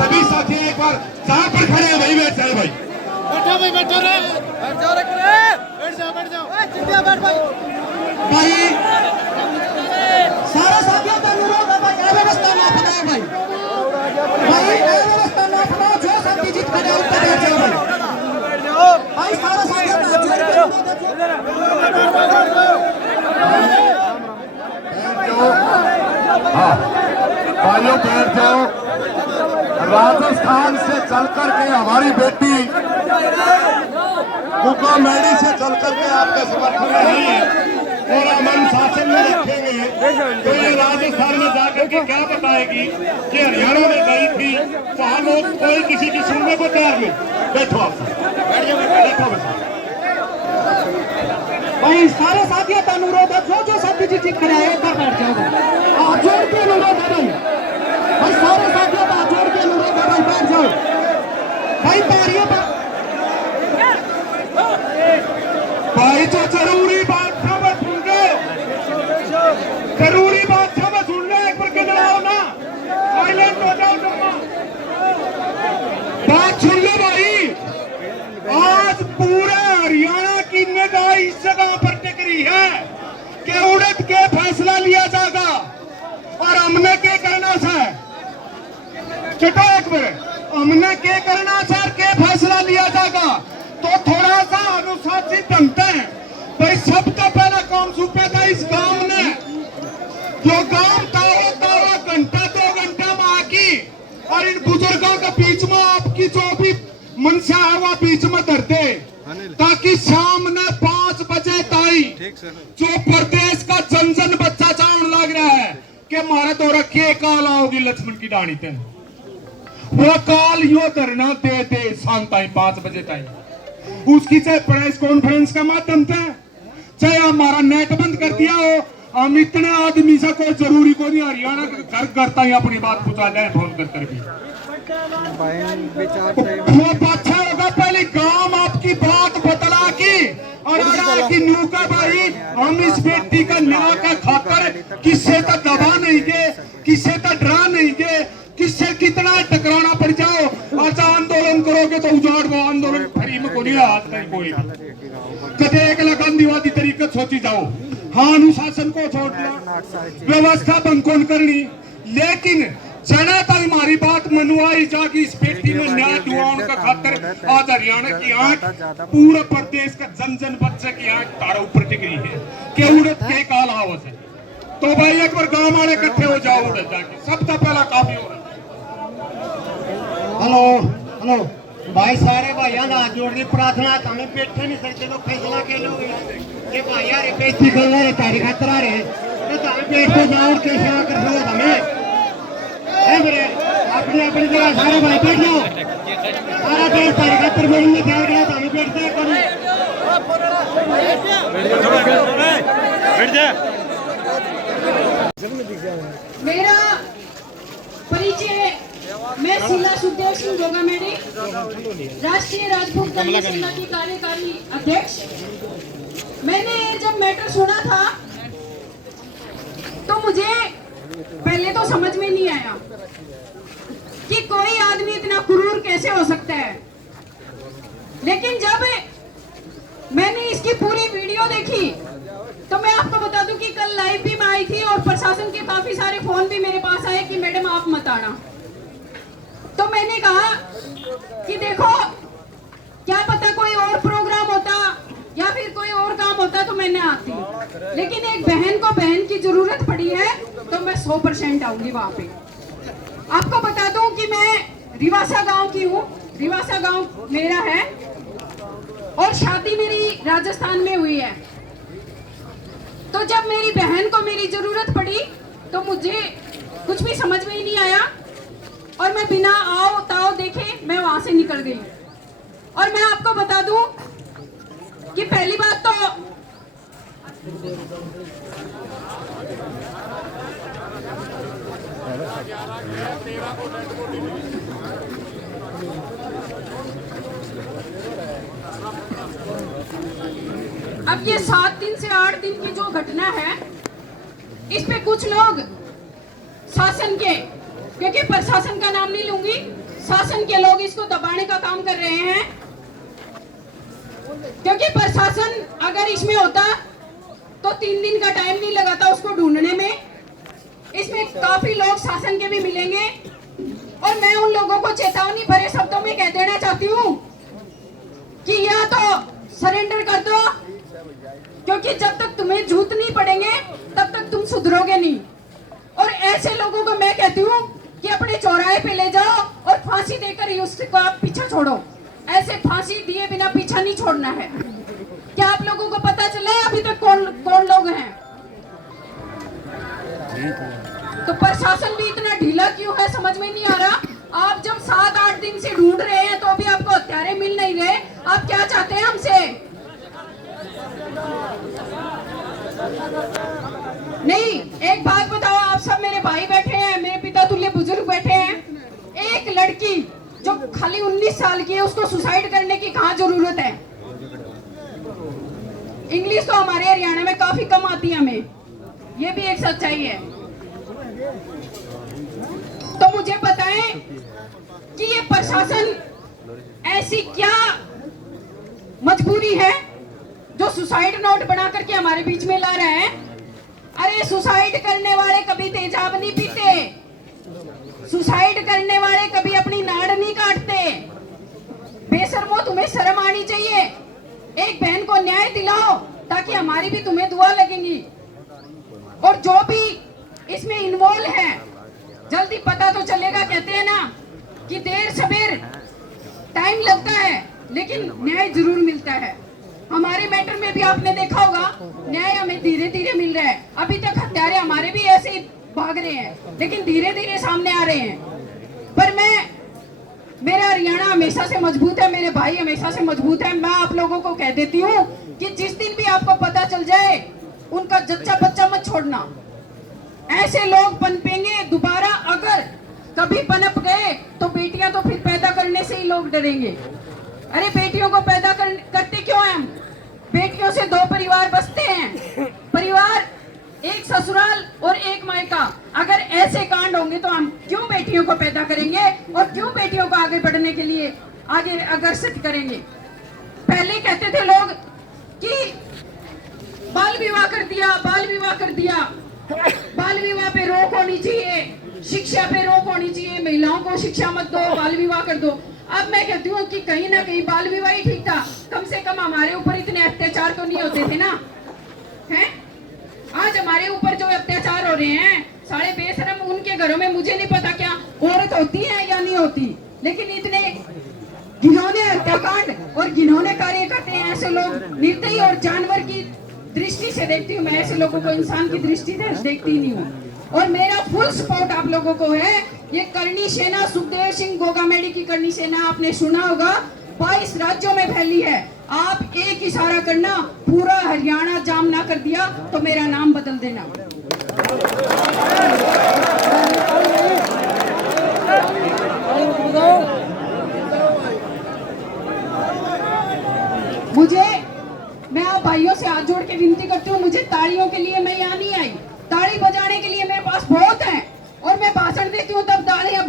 सभी साथी एक बार जहाँ पर खड़े हैं वहीं बैठ जाए भाई। बैठो भाई, बैठो रे, बैठ जाओ रे, बैठ जाओ, बैठ जाओ, चिंटिया बैठ भाई। सारे साथियों का अनुरोध है भाई, अव्यवस्था ना फैलाओ भाई, अव्यवस्था ना फैलाओ, जो शांति जीत कर जाओ बैठ जाओ भाई, सारे साथियों का भाइयों बैठ जाओ। राजस्थान से चलकर के हमारी बेटी कुका मेडी से चलकर के आपके समर्थन में नहीं है और हम अनुशासन में रखेंगे तो ये राजस्थान में जाकर के क्या बताएगी कि हरियाणा में गई थी, वहां लोग कोई किसी की सुनने को तैयार नहीं। बैठो आप, बैठो भाई, सारे साथियों का अनुरोध है, जो शांति जीत कर आए एक बार बैठ जाओ भाई, जोड़ के अनुरोध है भाई, सारे साथियों का जोड़ के अनुरोध है भाई, बैठ जाओ भाई, तारियों पर भाई। जो जरूरी बात था मैं सुन लो, जरूरी बात था मैं सुन लो, एक बार गिनाओ ना, साइलेंट हो जाओ तुम, बात सुन लो भाई। आज पूरे हरियाणा की निगाह इस जगह पर टिकरी है कि उड़द के फैसला लिया जाएगा और हमने क्या करना है, चटो एक मिनट, हमने क्या करना सर, क्या फैसला लिया जाएगा तो थोड़ा सा अनुशासित ढंगते हैं भाई। सबका पहला काम सूपा था इस गांव ने, जो गांव तावा घंटा 2 घंटा में आकी और इन बुजुर्गों के बीच में आपकी जो भी मनसा है वो बीच में धरते, ताकि शाम ने 5 बजे ताई जो प्रदेश का जन जन बच्चा चावण लग रहा है कि मारे तो रखिए काल आओगी लक्ष्मण की डाणी ते, वो काल यो धरना दे दे शाम ताई 5 बजे ताई, उसकी चाहे प्रेस कॉन्फ्रेंस का माध्यम से, चाहे हमारा नेट बंद कर दिया हो, हम इतने आदमी से कोई जरूरी को नहीं, हरियाणा के घर करता ही अपनी बात पहुंचा जाए फोन कर भी। वो अच्छा होगा पहले गांव आपकी बात बतला की और की न्यू का भाई, हम इस बेटी का न्याय का खाकर किससे तो दबा नहीं गए, किससे तो डरा नहीं गए, किससे कितना टकराना पड़ जाओ, अच्छा आंदोलन करोगे तो उजाड़ वो आंदोलन फ्री में को नहीं हाथ नहीं कोई कदे एक लगांधीवादी तरीके सोची जाओ। हाँ, अनुशासन को छोड़ दिया, व्यवस्था बंकोन करनी, लेकिन जनता हमारी बात मनवाई जागी, इस बेटी में न्याय दुआओं का खातर आज हरियाणा की आंख, पूरे प्रदेश का जन जन बच्चे की आंख तारा ऊपर टिकरी है कि उड़द के काल आवत है। तो भाई एक बार गांव वाले इकट्ठे हो जाओ, उड़द जाके सबका पहला काम हो रहा है। हेलो हेलो भाई, सारे भाइयों का हाथ जोड़ के प्रार्थना, हमें बैठे नहीं सकते तो फैसला के लोग ये भाई यार बेइज्जती कर रहे हैं, तारीख खतर आ रहे हैं तो हमें बैठ के जाओ और क्या सेवा कर सकते हमें मेरे अपनी अपनी जगह सारे भाई बैठ जाओ, सारा देश तारीख खतर बोलेंगे क्या गया तो हमें बैठते हैं बैठ जा। मेरा परिचय, मैं शीला सुखदेव सिंह गोगा मेडी, राष्ट्रीय राजपूत कल्याण सेना की कार्यकारी अध्यक्ष। मैंने जब मैटर सुना था तो मुझे पहले तो समझ में नहीं आया कि कोई आदमी इतना क्रूर कैसे हो सकता है, लेकिन जब मैंने इसकी पूरी वीडियो देखी तो मैं आपको बता दूं कि कल लाइव भी मैं आई थी और प्रशासन के काफी सारे फोन भी मेरे पास आए कि मैडम आप मत आना। तो मैंने कहा कि देखो, क्या पता कोई और प्रोग्राम होता या फिर कोई और काम होता तो मैं न आती, लेकिन एक बहन को बहन की जरूरत पड़ी है तो मैं 100% आऊंगी वहां पे। आपको बता दूं कि मैं रिवासा गांव की हूँ, रिवासा गांव मेरा है और शादी मेरी राजस्थान में हुई है। तो जब मेरी बहन को मेरी जरूरत पड़ी तो मुझे कुछ भी समझ में ही नहीं आया और मैं बिना आओ ताओ देखे मैं वहां से निकल गई। और मैं आपको बता दूं कि पहली बात तो अब ये 7 दिन से 8 दिन की जो घटना है, इस पे कुछ लोग शासन के, क्योंकि प्रशासन का नाम नहीं लूंगी, शासन के लोग इसको दबाने का काम कर रहे हैं, क्योंकि प्रशासन अगर इसमें होता तो 3 दिन का टाइम नहीं लगाता उसको ढूंढने में। इसमें काफी लोग शासन के भी मिलेंगे और मैं उन लोगों को चेतावनी भरे शब्दों में कह देना चाहती हूँ कि या तो सरेंडर कर दो, क्योंकि जब तक तुम्हें जूत नहीं पड़ेंगे तब तक तुम सुधरोगे नहीं। और ऐसे लोगों को मैं कहती हूँ कि अपने चौराहे पे ले जाओ और फांसी देकर ही उसको आप पीछा छोड़ो। ऐसे फांसी दिए बिना पीछा नहीं छोड़ना है। क्या आप लोगों को पता चला है अभी तक कौन कौन लोग हैं? तो प्रशासन भी इतना ढीला क्यों है समझ में नहीं आ रहा। आप जब 7-8 दिन से ढूंढ रहे हैं तो भी आपको हत्यारे मिल नहीं रहे। आप क्या चाहते हैं हमसे? नहीं, एक बात बताओ, आप सब मेरे भाई बैठे हैं, मेरे पिता तुल्य बुजुर्ग बैठे हैं। एक लड़की जो खाली 19 साल की है उसको सुसाइड करने की कहाँ जरूरत है? इंग्लिश तो हमारे हरियाणा में काफी कम आती है हमें, ये भी एक सच्चाई है। तो मुझे बताएं कि ये प्रशासन ऐसी क्या मजबूरी है जो सुसाइड नोट बना करके हमारे बीच में ला रहा है? अरे सुसाइड करने वाले कभी तेजाब नहीं पीते, सुसाइड करने वाले कभी अपनी नाड़ नहीं काटते। बेशर्मो, तुम्हें शर्म आनी चाहिए। एक बहन को न्याय दिलाओ ताकि हमारी भी तुम्हें दुआ लगेंगी। और जो भी इसमें इन्वॉल्व है जल्दी पता तो चलेगा। कहते हैं ना कि देर सबेर टाइम लगता है लेकिन न्याय जरूर मिलता है। हमारे मैटर में भी आपने देखा होगा न्याय हमें धीरे धीरे मिल रहा है। अभी तक हत्यारे हमारे भी ऐसे ही भाग रहे हैं लेकिन धीरे धीरे सामने आ रहे हैं। पर मेरा हरियाणा हमेशा से मजबूत है, मेरे भाई हमेशा से मजबूत है। मैं आप लोगों को कह देती हूँ कि जिस दिन भी आपको पता चल जाए उनका जच्चा बच्चा मत छोड़ना। ऐसे लोग पनपेंगे दोबारा, अगर कभी पनप गए तो बेटियां तो फिर पैदा करने से ही लोग डरेंगे। अरे बेटियों को पैदा करते क्यों हैं हम? बेटियों से 2 परिवार बसते हैं, परिवार एक ससुराल और एक मायका। अगर ऐसे कांड होंगे तो हम क्यों बेटियों को पैदा करेंगे और क्यों बेटियों को आगे बढ़ने के लिए आगे अग्रसर करेंगे? पहले कहते थे लोग कि बाल विवाह कर दिया, बाल विवाह कर दिया। बाल विवाह पे रोक होनी चाहिए, शिक्षा पे रोक होनी चाहिए, महिलाओं को शिक्षा मत दो, बाल विवाह कर दो। अब मैं कहती हूँ कि कहीं ना कहीं बाल विवाह ही ठीक था। कम से कम हमारे ऊपर इतने अत्याचार तो नहीं होते थे ना, हैं? आज हमारे ऊपर जो अत्याचार हो रहे हैं सारे बेशरम, उनके घरों में मुझे नहीं पता क्या औरत होती है या नहीं होती, लेकिन इतने घिनौने हत्याकांड और घिनौने कार्य करते हैं ऐसे लोग। निर्दयी और जानवर की दृष्टि से देखती हूँ मैं ऐसे लोगों को, इंसान की दृष्टि से देखती नहीं हूँ। और मेरा फुल सपोर्ट आप लोगों को है। ये करनी सेना, सुखदेव सिंह गोगामेडी की करनी सेना आपने सुना होगा, 22 राज्यों में फैली है। आप एक इशारा करना, पूरा हरियाणा जाम ना कर दिया तो मेरा नाम बदल देना। मैं आप भाइयों से हाथ जोड़ के विनती करती हूँ, मुझे तालियों के लिए मैं यहाँ नहीं आई, ताली बजाने के लिए मेरे पास बहुत है और मैं भाषण देती हूँ तब तालियां